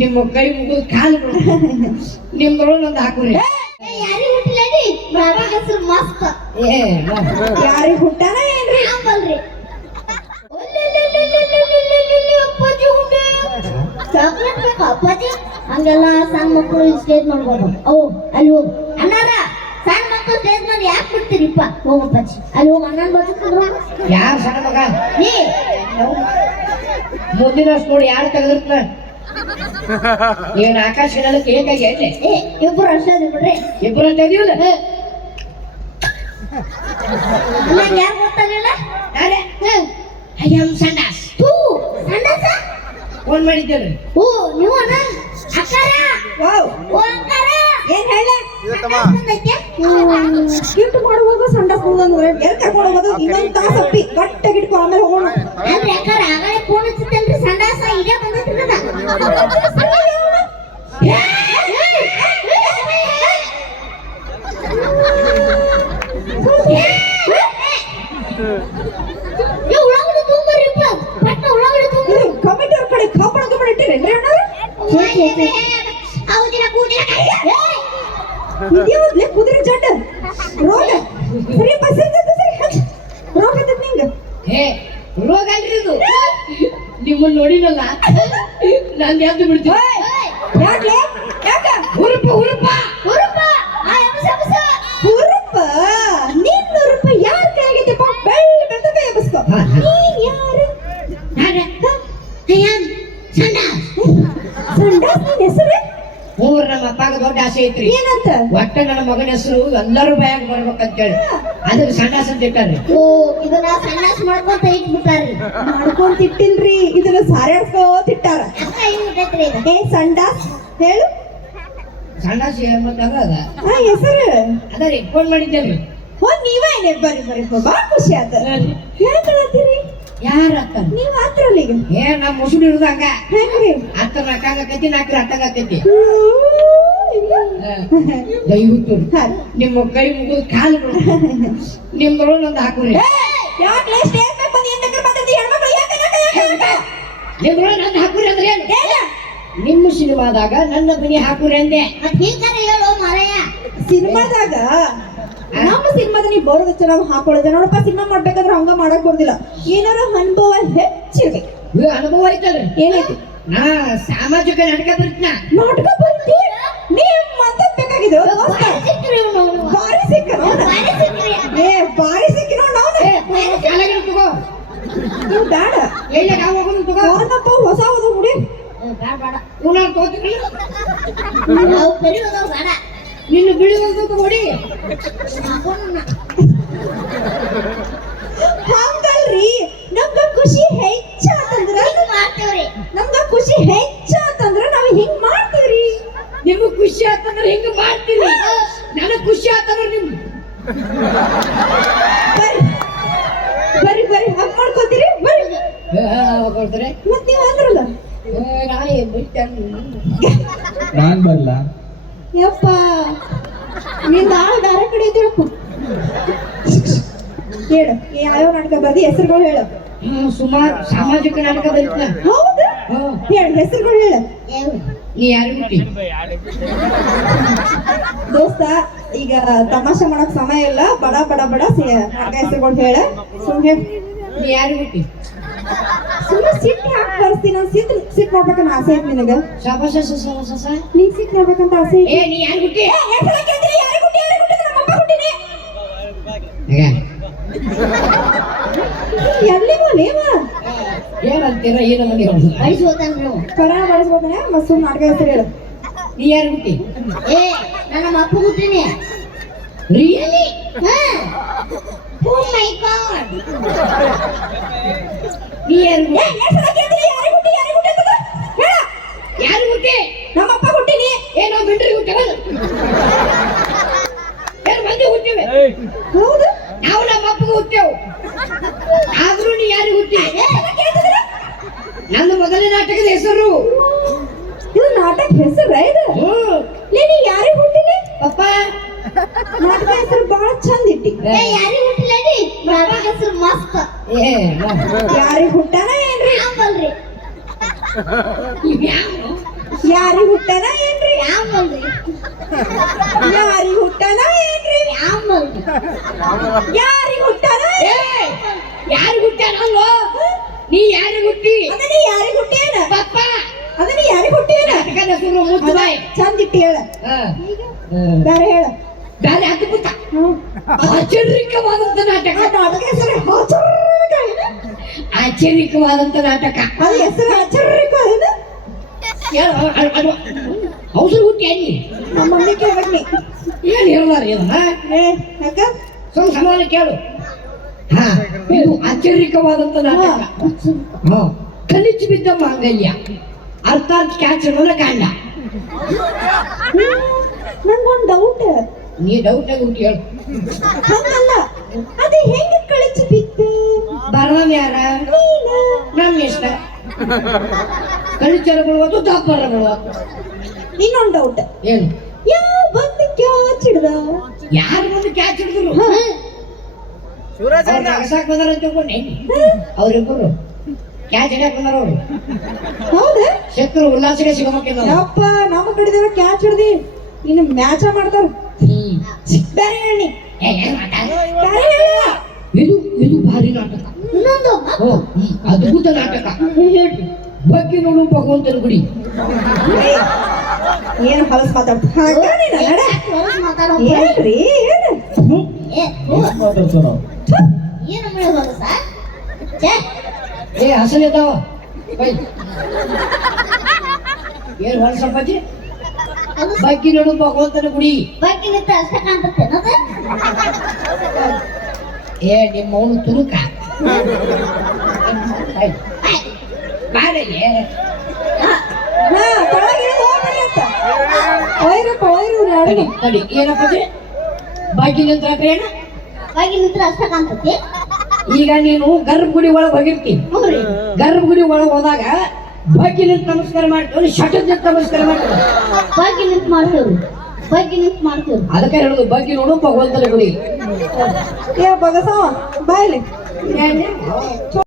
ನಿಮ್ಮ ಕೈ ಮುಗಿದು ಕಾಲು ನಿಮ್ದೊಳಗೆ ಒಂದು ಹಾಕುರಿ. ಯಾರಿಗೆ ಹುಟ್ಟಿಲ್ಲಡಿ ಬಾಬಾ ಹೆಸರು ಮಸ್ತ್. ಯಾರಿಗೆ ಹುಟ್ಟಾನ ಏನ್ರಿ? ಅಂಬಲ್ರಿ ಚಾಕ್ಲೇಟ್ ಬೇಕಾ ಅಪ್ಪಾಜಿ? ಹಂಗೆಲ್ಲ ಸಣ್ಣ ಮಕ್ಕಳು ಸ್ಟೇಜ್ ಮಾಡ್ಬೋದು. ಅವು ಅಲ್ಲಿ ಹೋಗು ಅಣ್ಣಾರ, ಸಣ್ಣ ಮಕ್ಕಳು ಸ್ಟೇಜ್ ಮಾಡಿ ಯಾಕೆ ಬಿಡ್ತೀರಿಪ್ಪ? ಹೋಗಪ್ಪಾಜಿ ಅಲ್ಲಿ ಹೋಗಿ ಅಣ್ಣನ ಬದುಕಿದ್ರು. ಯಾರು ಸಣ್ಣ ಮಗ? ನೀ ಮುಂದಿನ ವರ್ಷ ನೋಡಿ ಯಾರು ತೆಗೆದಿರ್ತ ಏನ್ ಆಕಾಶ ಹೇಳಕ್ಕೆ ಹೇಗಾಗಿ ಐತೆ? ಇಬ್ರು ಅಷ್ಟೇ ಬಿಡ್ರಿ. ಇಬ್ಬರು ತೆಗಿಯೋಲ್ಲ ಯಾರು ಗೊತ್ತಾಗಲಿಲ್ಲ? ಸಂಡಾಸ್ ತೂ ಸಂಡಾಸ ಫೋನ್ ಮಾಡಿದ್ದೇನೆ. ಓ ನೀವು ಅಣ್ಣ ಅಕ್ಕಾರ. ಓ ಅಕ್ಕಾರ ಏನ್ ಹೇಳ? ಬಂದೈತೆ ಗಿಫ್ಟ್ ಮಾಡುವಾಗ ಸಂಡಾಸ್ ಎಲ್ಲಿ ಕರ್ಕೊಂಡು ಹೋಗೋದು? ಇನ್ನೊಂದು ತಾಸು ಅಪ್ಪಿ ಗಟ್ಟಾಗಿ ಇಟ್ಕೊ, ಆಮೇಲೆ ಹೋಗೋಣ. ಆದ್ರೆ ಅಕ್ಕಾರ ಆಗಲೇ ಫೋನ್ ಹಚ್ಚಿತ್ತಲ್ರಿ, ಸಂಡಾಸ ಇಲ್ಲೇ ಬಂದೈತ್ರಿ ಅದ. ಉಳ್ಳಾಗಡ್ಡಿ ತುಂಬರಿಪ್ಪ, ಪಟ್ಟ ಉಳ್ಳಾಗಡ್ಡಿ ತುಂಬರಿ. ಕಮಿಟಿ ಅವ್ರ ಕಡೆ ಕಾಪಾಡ ಕಮಿಟಿ ಇಟ್ಟಿರೇನ್ರಿ ಅಣ್ಣ? ಹೌದಿನ ಕೂದಿನ ಇದ್ಯಾವ್ದ್ಲೆ ಕುದುರೆ ಜಡ್ಡ ರೋಗ ಸರಿ ಬಸ್ ಸರಿ ರೋಗ ಇದ್ದದ್ ನಿಂಗ. ಹೇ ರೋಗ ಅಲ್ರಿ ಇದು. ನಿಮ್ಮನ್ನ ನೋಡಿನಲ್ಲ ನಾನು ಎದ್ದು ಬಿಡ್ತೀನಿ. ಯಾಕೆ ಯಾಕ ಹುರುಪ ಹುರುಪ ಉರುಪ ಆ ಎಬ್ಸ ಹುರುಪ ನಿನ್ನ ಹುರುಪ ಯಾರ ಕೈಯಾಗೈತೆಪ್ಪ? ಬೆಳ್ಳ ಬೆಳ್ದ ಕೈ ಎಬ್ಸ್ಕೊ. ನೀನ್ ಯಾರು? ಸಂಡಾಸ್ ಸಂಡಾಸ್ ನಿನ್ ಹೆಸರು? ಮೂರ್ ನಮ್ಮ ಅಪ್ಪಾಗ ದೊಡ್ಡ ಆಸೆ ಐತ್ರಿ. ಏನಂತ? ಒಟ್ಟ ನನ್ನ ಮಗನ ಹೆಸರು ಎಲ್ಲರೂ ಬಾಯಾಗ ಬರ್ಬೇಕಂತೇಳಿ ಅದಕ್ಕೆ ಸಂಡಾಸ್ ಅಂತ ಇಟ್ಟಾರ್ರಿ. ಓ ಇದನ್ನ ಸಂಡಾಸ್ ಮಾಡ್ಕೊಂತ ಇಟ್ಬಿಟ್ಟಾರ್ರಿ. ಮಾಡ್ಕೊಂತ ಇಟ್ಟಿಲ್ರಿ, ಇದನ್ನ ಸಾರ್ಯಾಡ್ಸ್ಕೋತ ಇಟ್ಟಾರ. ಅಕ್ಕ ಇಟ್ಬಿಟ್ಟೈತ್ರಿ ಇದು. ಏ ಸಂಡಾಸ್ ಹೇಳು. ಸಂಡಾಸ್ ಮತ್ತೆ ಅದ ಹೆಸರು ಅದ ರೀ. ಫೋನ್ ಮಾಡಿದ್ದೇವ್ರಿ. ನೀವೇ ಬರ್ರಿ ಬರ್ರಿ ಬಾಳ ಖುಷಿ ಆತ. ಯಾಕೆ ಹೇಳತ್ತೀರಿ? ಯಾರ ಅಕ್ಕ? ನೀವ್ ಆತ್ರಲ್ಲ ಈಗ. ಏ ನಮ್ಮ ಮುಸುಡಿ ಇರುದಂಗ ಹೆಂಗ್ರಿ? ಅತ್ತ ನಾಕಾಗತ್ತೈತಿ, ನಾಲ್ಕು ಅಟ್ಟಗಾಕೈತಿ. ದಯವಿಟ್ಟು ನಿಮ್ಮ ಕೈ ಮುಗಿದು ಕಾಲು ನಿಮ್ದೊಳಗೆ ಒಂದು ಹಾಕುರಿ. ಯಾಕೆ ಸ್ಟೇಜ್ ಮೇಲೆ ಬಂದು ಏನ್ ಬೇಕಾದ್ರೆ ಮಾತಾಡ್ತಿ? ಹೆಣ್ಮಕ್ಳು ಯಾಕೆ ನಿಮ್ದೊಳಗೆ ನಂದು ಹಾಕುರಿ ಅಂದ್ರೆ ಏನು? ನಿಮ್ಮ ಸಿನಿಮಾದಾಗ ನನ್ನ ಬನಿ ಹಾಕುರಿ ಅಂದೆ. ಮತ್ ಹೀಗಾರ ಹೇಳು ಮಾರಾಯ. ಸಿನಿಮಾದಾಗ ನಮ್ಮ ಸಿನಿಮಾದ ನೀ ಬರೋದು ಚೆನ್ನಾಗಿ ಹಾಕೊಳ್ಳೋದು ನೋಡಪ್ಪ. ಸಿನಿಮಾ ಮಾಡ್ಬೇಕಾದ್ರೆ ಹಂಗ ಮಾಡಕ್ ಬರೋದಿಲ್ಲ, ಏನಾರ ಅನುಭವ ಹೆಚ್ಚಿರ್ಬೇಕು. ಅನುಭವ ಐತಲ್ರಿ. ಏನೈತಿ? ನಾ ಸಾಮಾಜಿಕ ನಾಟಕ ಬರ್ತೀನ. ನಾಟಕ ಬರ್ತಿ ನೀವ್ ಮಾತಾಡ್ಬೇಕಾಗಿದ್ದು ಬಾರಿ ಸಿಕ್ಕ ಏ ಬಾರಿ ಸಿಕ್ಕಿ ನೋಡ್ ತಗೋ ನೀವು ಬೇಡ ಎಲ್ಲ ನಾವು ಹೋಗೋದು ತಗೋ. ಅವನಪ್ಪ ಹೊಸ ಹೋದ ಹುಡಿ ಇವನಾರು ತಗೋತೀನಿ. ನಾವು ಕರಿಯೋದು ಬೇಡ. ನಿನ್ನ ಬಿಳಿ ಹೋಗ್ಬೇಕು ನೋಡಿ. ಹಂಗಲ್ರಿ, ನಮ್ಗ ಖುಷಿ ಹೆಚ್ಚಾತಂದ್ರ ಮಾಡ್ತೇವ್ರಿ. ನಮ್ಗ ಖುಷಿ ಹೆಚ್ಚಾತಂದ್ರ ನಾವ್ ಹಿಂಗ್ ಮಾಡ್ತೀವ್ರಿ. ನಿಮ್ಗೆ ಖುಷಿ ಆತಂದ್ರೆ ಹಿಂಗ ಮಾಡ್ತೀವಿ, ನನಗ್ ಖುಷಿ ಆತಂದ್ರೆ ನಿಮ್ ಬರ್ರಿ ಬರ್ರಿ ಹಂಗ್ ಮಾಡ್ಕೋತೀರಿ ಬರ್ರಿ. ಕೊಡ್ತಾರೆ ಮತ್ ನೀವ್ ಅಂದ್ರಲ್ಲ ನಾನ್ ಬರಲ್ಲ. ಯಪ್ಪ ನಿಂದ ಆಳ ಬೇರೆ ಕಡೆ ಇದ್ದೀರಪ್ಪ. ಹೇಳು ಯಾವ್ಯಾವ ನಾಟಕ ಬರ್ದಿ ಹೆಸರುಗಳು ಹೇಳು. ಸುಮಾರು ಸಾಮಾಜಿಕ ನಾಟಕ ಬರೀತ. ಹೌದು ಹೇಳು ಹೆಸರುಗಳು ಹೇಳು. ನೀ ಯಾರು ಹುಟ್ಟಿ? ದೋಸ್ತ ಈಗ ತಮಾಷೆ ಮಾಡಕ್ ಸಮಯ ಇಲ್ಲ, ಬಡ ಬಡ ಬಡ ನಾಟಕ ಹೆಸರುಗಳು ಹೇಳ. ಸುಮ್ ಹೇಳ ನೀ ಯಾರು ಹುಟ್ಟಿ? ಸುಮ್ಮನೆ ಸಿಟ್ಟು ಯಾಕೆ ಕಳಿಸ್ತೀನಿ? ನಾನು ಸಿಟ್ಟು ಮಾಡ್ಬೇಕನ್ನ ಆಸೆ ಐತಿ ನಿನಗ. ನೀನ್ ಸಿಟ್ಟು ಮಾಡ್ಬೇಕಂತ ಆಸೆ ಐತಿ. ಏ ನೀ ಯಾರು ಹುಟ್ಟಿ? ಎಲ್ಲಿ ಲೇವ ಏನಂತೀರ? ಏನು ಮನೆ ಬಯಸ್ಬೋದನ್ರಿ ಕನ್ನಡ ಬಳಸ್ಬೋದನೆ ಮಸ್ತ್ ನಾಟಕ ಹೆಸರು ಹೇಳು. ನೀ ಯಾರು ಹುಟ್ಟಿ? ಏ ನನ್ನ ಅಪ್ಪ ಹುಟ್ಟಿನಿ. ರಿಯಲಿ? ಓ ಮೈ ಗಾಡ್. ನೀ ಯಾರು ಹುಟ್ಟಿ? ಯಾರು ಹುಟ್ಟಿ? ನಮ್ಮಪ್ಪ ಹುಟ್ಟಿನಿ. ಏನೋ ಬಿಡ್ರಿ ಹುಟ್ಟವ ಏನ್ ಮಂದಿ ಹುಟ್ಟಿವೆ? ಹೌದು ನಾವು ನಮ್ಮ ಅಪ್ಪಗೆ ಹುಟ್ಟೆವು. ಆದ್ರೂ ನೀ ಯಾರು ಹುಟ್ಟಿ? ನನ್ನ ಮೊದಲನೇ ನಾಟಕದ ಹೆಸರು. ಇದು ನಾಟಕ ಹೆಸರ ಇದು? ನೀನು ಯಾರಿಗೆ ಹುಟ್ಟಿನಿ? ಪಪ್ಪ ನಾಟಕ ಹೆಸರು ಬಹಳ ಚಂದ ಇಟ್ಟಿ. ಏ ಯಾರಿಗೆ ಹುಟ್ಟಿಲ್ಲಡಿ ಬಾಬಾ ಹೆಸರು ಮಸ್ತ್. ಯಾರಿಗೆ ಹುಟ್ಟಾನ ಏನ್ರಿ? ಅಂಬಲ್ರಿ ಯಾರಿಗ್ ಹುಟ್ಟನ ಏನ್ರಿ ಯಾಮಲ್ರಿ ಯಾರಿಗ್ ಹುಟ್ಟನ ಏನ್ರಿ ಯಾಮಲ್ರಿ ಯಾರಿಗ್ ಹುಟ್ಟನ ಏ ಯಾರು ಹುಟ್ಟ್ಯಾನಲ್ವೋ ನೀ ಯಾರು ಹುಟ್ಟಿ ಅದನ್ನ ಯಾರಿಗ್ ಹುಟ್ಟೇನ ಪಪ್ಪ ಅದನ್ನ ಯಾರಿಗ್ ಹುಟ್ಟೇನ ನಾಟಕದ ಸುರು ಮುತ್ತು ಬಾಯ್ ಚಂದ ಇಟ್ಟು ಹೇಳ ಹಾ ಬೇರೆ ಹೇಳ ಬೇರೆ ಅದ್ಭುತ ಆಶ್ಚರ್ಯಕವಾದಂತ ನಾಟಕ ನಾಟಕ ಹೆಸರು ಆಶ್ಚರ್ಯಕ ಆಶ್ಚರ್ಯಕವಾದಂತ ನಾಟಕ ಅದು ಹೆಸರು ಆಶ್ಚರ್ಯಕ ಔಷಧ ಹುಟ್ಟಿ ಅಲ್ಲಿ ನಮ್ಮ ಮಮ್ಮಿ ಕೇಳ್ಬೇಕು ನೀ ಏನ್ ಹೇಳ್ದಾರ ಇದನ್ನ ಯಾಕ ಸ್ವಲ್ಪ ಸಮಾನ ಕೇಳು ಹಾ ಇದು ಆಶ್ಚರ್ಯಕವಾದಂತ ನಾಟಕ ಹಾ ಕಲಿಚು ಬಿದ್ದ ಮಾಂಗಲ್ಯ ಅರ್ಥಾತ್ ಕ್ಯಾಚರನ ಕಾಂಡ ನಂಗೊಂದು ಡೌಟ್ ನೀ ಡೌಟ್ ಆಗಿ ಹುಟ್ಟಿ ಹೇಳು ಹಂಗಲ್ಲ ಅದು ಹೆಂಗ ಕಳಿಸಿ ಬಿತ್ತು ಬರವನ್ ಯಾರ ನಮ್ಮ ಇಷ್ಟ ಕಳಿಚರಗಳು ಮತ್ತು ದಾಪರಗಳು ಇನ್ನೊಂದು ಡೌಟ್ ಏನು ಯಾವ ಬಂದು ಕ್ಯಾಚ್ ಹಿಡ್ದ ಯಾರು ಬಂದು ಕ್ಯಾಚ್ ಹಿಡಿದ್ರು ಅಗಸಾಕ್ ಬಂದಾರ ಅಂತ ತಿಳ್ಕೊಂಡೆ ಅವ್ರಿಬ್ಬರು ಕ್ಯಾಚ್ ಹಿಡಿಯಕ್ ಬಂದಾರ ಅವ್ರು ಹೌದಾ ಶತ್ರು ಉಲ್ಲಾಸಕ್ಕೆ ಸಿಗಬೇಕಿಲ್ಲ ಯಪ್ಪ ನಮ್ಮ ಕಡೆದವ್ರ ಕ್ಯಾಚ್ ಹಿಡ್ದಿ ಇನ್ನು ಮ್ಯಾಚ ಮಾಡ್ತಾರ ಬೇರೆ ಹೇಳಿ ಬೇರೆ ಹೇಳ ಇದು ಇದು ಭಾರಿ ನಾಟಕ ಇನ್ನೊಂದು ಓ ಅದ್ಭುತ ನಾಟಕ ಬಗ್ಗೆ ನೋಡು ಭಗವಂತನ ಗುಡಿ ಏನು ಹೊಲಸ್ ಮಾತಾಡ್ತ ನಡ ಮಾತಾಡೋ ಏನ್ರಿ ಏನು ಮಾತಾಡ್ತಾವ ನಾವು ಏನು ಮಾಡೋದು ಸರ್ ಛೇ ಏ ಹಸನ್ ಇದ್ದಾವ ಬೈ ಏನ್ ಹೊಲಸಪ್ಪಾಜಿ ಬಗ್ಗೆ ನೋಡು ಭಗವಂತನ ಗುಡಿ ಬಗ್ಗೆ ನಿಂತ ಅಷ್ಟೇ ಕಾಣ್ತತ್ತೆ ಅನ್ನೋದು ಏ ನಿಮ್ಮ ಅವನು ತುರುಕ ಬಾರಯ್ಯ ಹಾ ತೊಳಗೆ ಹೋಗ್ರಿ ಅಂತ ಒಯ್ರಪ್ಪ ಒಯ್ರು ತಡಿ ತಡಿ ಏನಪ್ಪಾಜಿ ಬಾಕಿ ನಿಂತ ಏನ ಬಗ್ಗೆ ನಿಂತ ಅಷ್ಟೇ ಕಾಣ್ತತ್ತೆ ಈಗ ನೀನು ಗರ್ಭಗುಡಿ ಒಳಗೆ ಹೋಗಿರ್ತೀನಿ ಗರ್ಭಗುಡಿ ಒಳಗೆ ಹೋದಾಗ ಬಗ್ಗೆ ನಿಂತ ನಮಸ್ಕಾರ ಮಾಡ್ತೀವಿ ಶಟದ ನಿಂತ ನಮಸ್ಕಾರ ಮಾಡ್ತೀವಿ ಬಗ್ಗೆ ನಿಂತ ಮಾಡ್ತೇವ್ರಿ ಬಗ್ಗೆ ನಿಂತ ಮಾಡ್ತೇವ್ರಿ ಅದಕ್ಕೆ ಹೇಳುದು ಬಗ್ಗೆ ನೋಡು ಭಗವಂತನ ಗುಡಿ ಏ ಬಗಸವ ಬಾಯ್ಲಿ ಏನ್